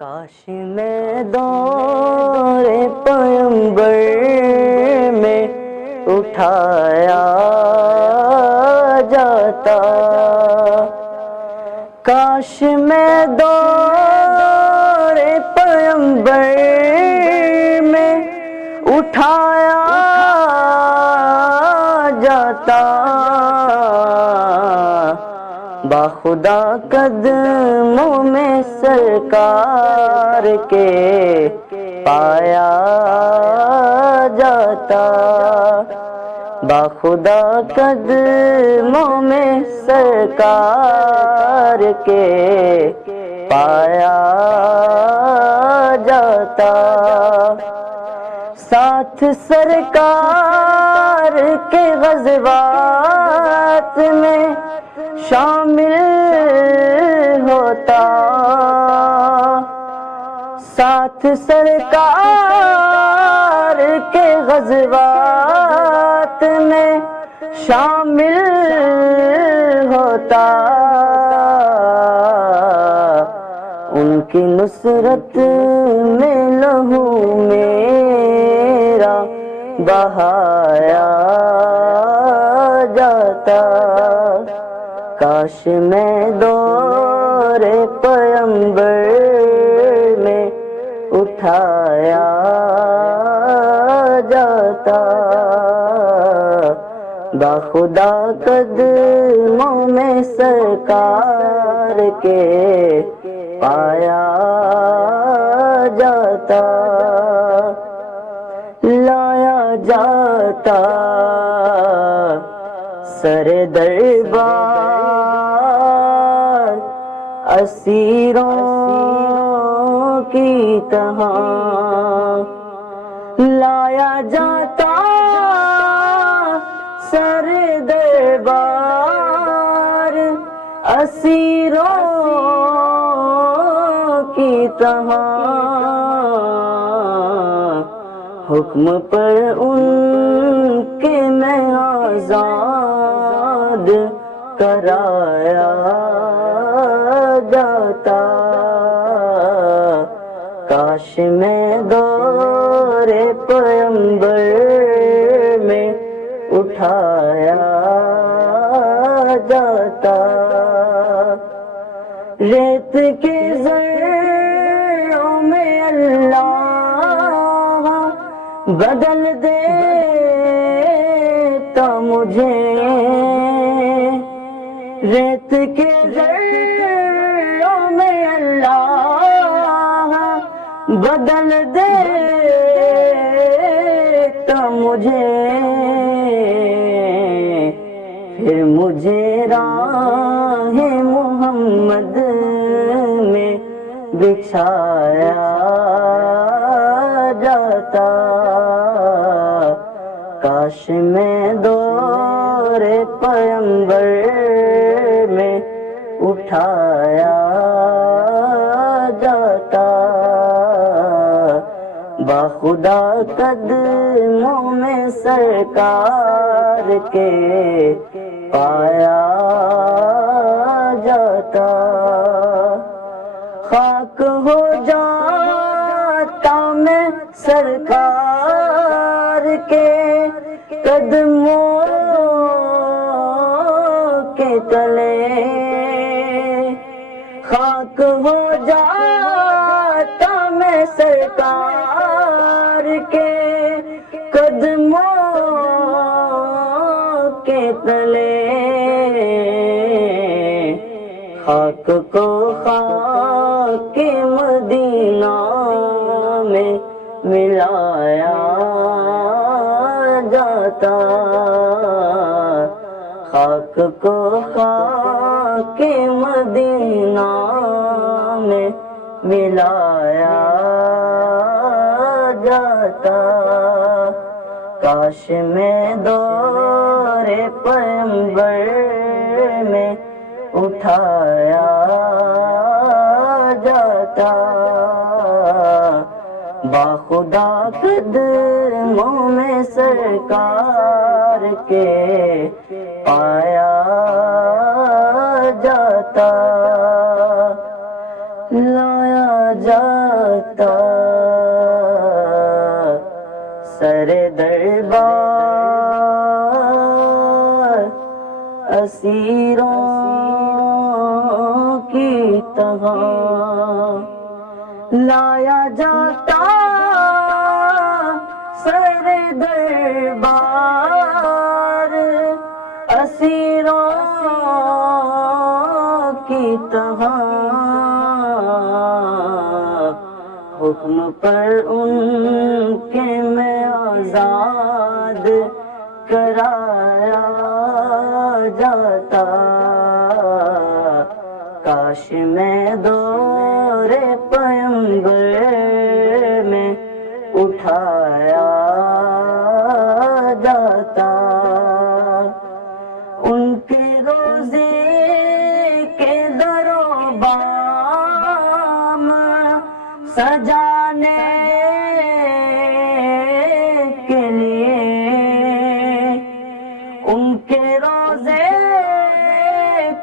کاش میں دور پیمبر میں اٹھایا جاتا، کاش میں دور پیمبر میں اٹھایا جاتا، باخدا قدموں میں سرکار کے پایا جاتا، باخدا قدموں میں سرکار کے پایا جاتا، ساتھ سرکار کے غزوات میں شامل ہوتا، ساتھ سرکار کے غزوات میں شامل ہوتا، ان کی نصرت میں لہو میرا بہایا جاتا، کاش میں دور پیمبر میں اٹھایا جاتا، باخدا قدموں میں سرکار کے پایا جاتا، لایا جاتا سر دربار اسیروں کی طرح، لایا جاتا سر دربار اسیروں کی طرح، حکم پر ان کے میں آزاد کرایا جاتا، کاش میں دور پیمبر میں اٹھایا جاتا، ریت کے ذروں میں اللہ بدل دیتا مجھے، ریت کے ذروں میں اللہ بدل دیتا مجھے، پھر مجھے راہ محمد میں بچھایا جاتا، کاش میں دور پیمبر میں اٹھایا جاتا، باخدا قدموں میں سرکار کے پایا جاتا، خاک ہو جاتا میں سرکار کے قدموں کے تلے، خاک ہو جاتا میں سرکار کے قدموں کے تلے، خاک کو خاک مدینہ میں ملایا جاتا، خاک کو خاک مدینہ میں ملایا جاتا، کاش میں دور پیمبر میں اٹھایا جاتا، باخدا قدموں میں سرکار کے پایا جاتا، لایا جاتا سر دربار اسیروں کی طرح، لایا جاتا سر دربار اسیروں کی طرح، حکم پر ان کے میں آزاد کرایا جاتا، کاش میں دور پیمبر میں اٹھایا جاتا، ان کے روزے کے در و بام سجانے کے لیے، ان کے روزے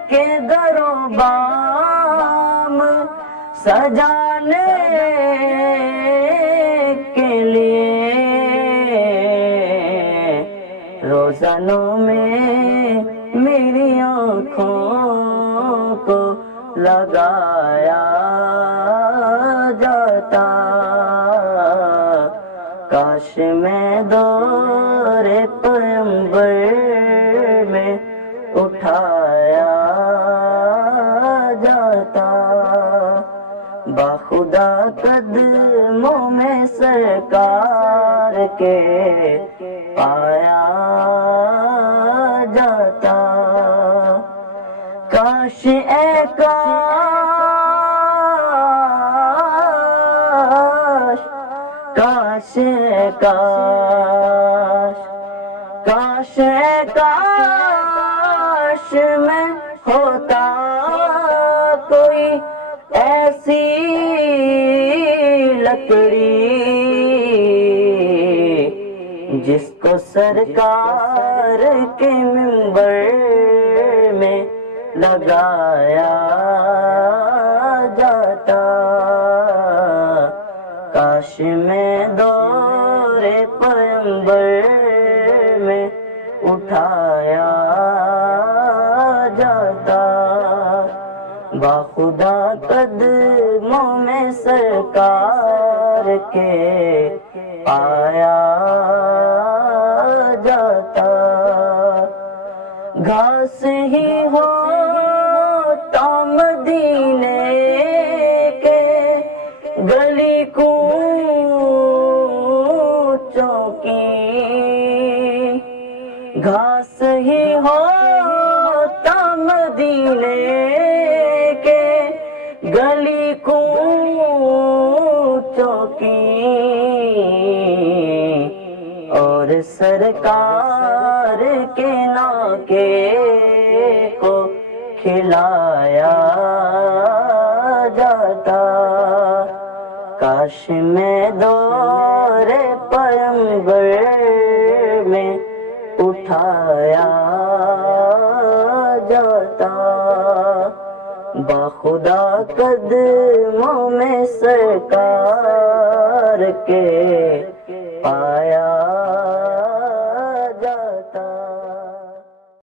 کے در و بام سجانے کے لیے، روزنوں میں میری آنکھوں کو لگایا جاتا، کاش میں دور پیمبر میں اٹھایا جاتا، باخدا قدموں میں سرکار کے پایا جاتا، کاش اے کاش، کاش اے کاش، کاش اے کاش میں ہوتا کوئی ایسی لکڑی جس کو سرکار کے منبر میں لگایا جاتا، کاش میں دور پیمبر میں اٹھایا جاتا، باخدا قدموں میں سرکار کے پایا جاتا، گھاس ہی ہو تو مدینے کے گلی کوچوں کی، گھاس ہی ہو تو مدینے کے گلی کوچوں کی، اور سرکار کے ناکے کو کھلایا جاتا، کاش میں دور پیمبر میں اٹھایا جاتا، باخدا قدموں میں سرکار کے پایا